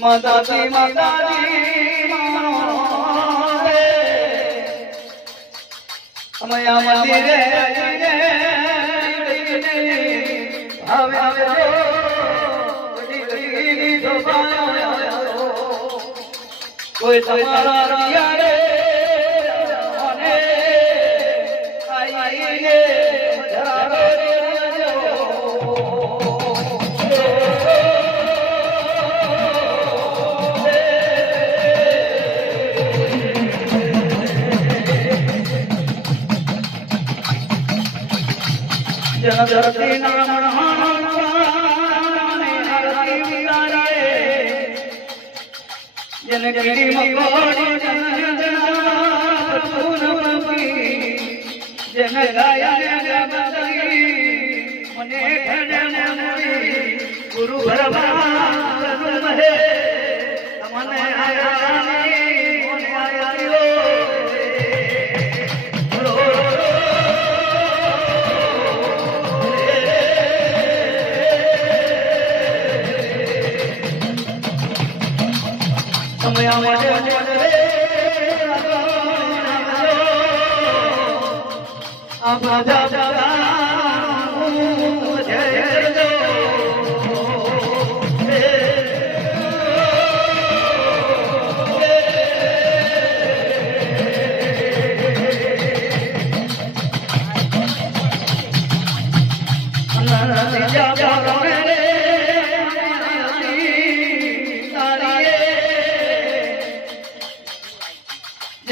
મારો રે અમાયા મંદિરે આવે કોઈ તમારા જન ધરતી જન ગીરી મકોડી જન જના ગાયા જન બદલી ગુરુ ભરવા મહે આયા I'm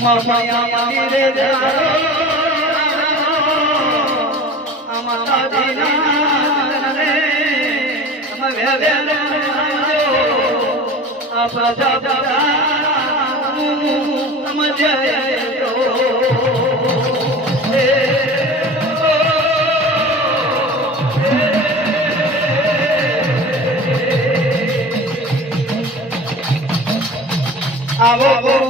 જન તમારા મંદિરે જાઓ અમાતાજી ના રે અમે વેવે આ પ્રજા પ્રજા સમજે આવો.